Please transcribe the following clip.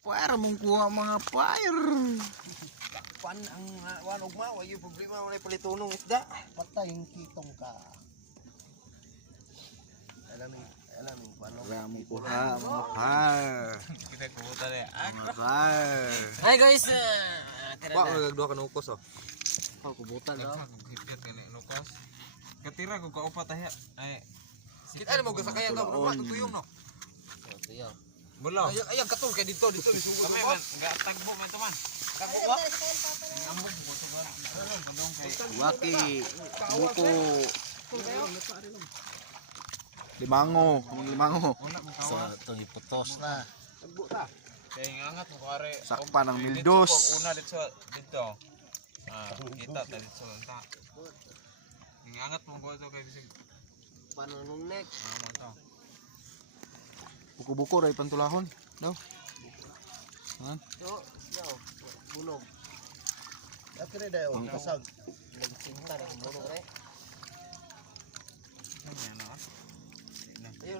Para mong kuha mga fire. Pan ang wan ugma, wa yung problema wala palitunong isda. Patayin kitong ka. Alam paano. Para mong kuha mga fire. Kita kubuta na. Mga fire. Hi guys. Wa nagdua ka nukos oh. Ako kubutan no. Hipit kani nukos. Katira ko kaupat ay. Kita ano mo gasakayan ka mo tuyong no. Tuyo. Bolo. Ay katul kay dito ni sugo Kami ko. man, ga tagbo man to man. Tagbo ba? Ambog mo to ba? Kadong kay Waki. Buko. Limango. Limango. una mo So kawa. ito iputos na. Kay ngangat mo kare. Sakpa ng mildos. Una dito. Kita tadi dito unta. Ngangat mo ko to kay bisig. Paano nung next? Mo to. Buko-buko ray pantulahon. Daw. So, no. Bulog. Akre dayo kasag. Nagsinta ng bulog re.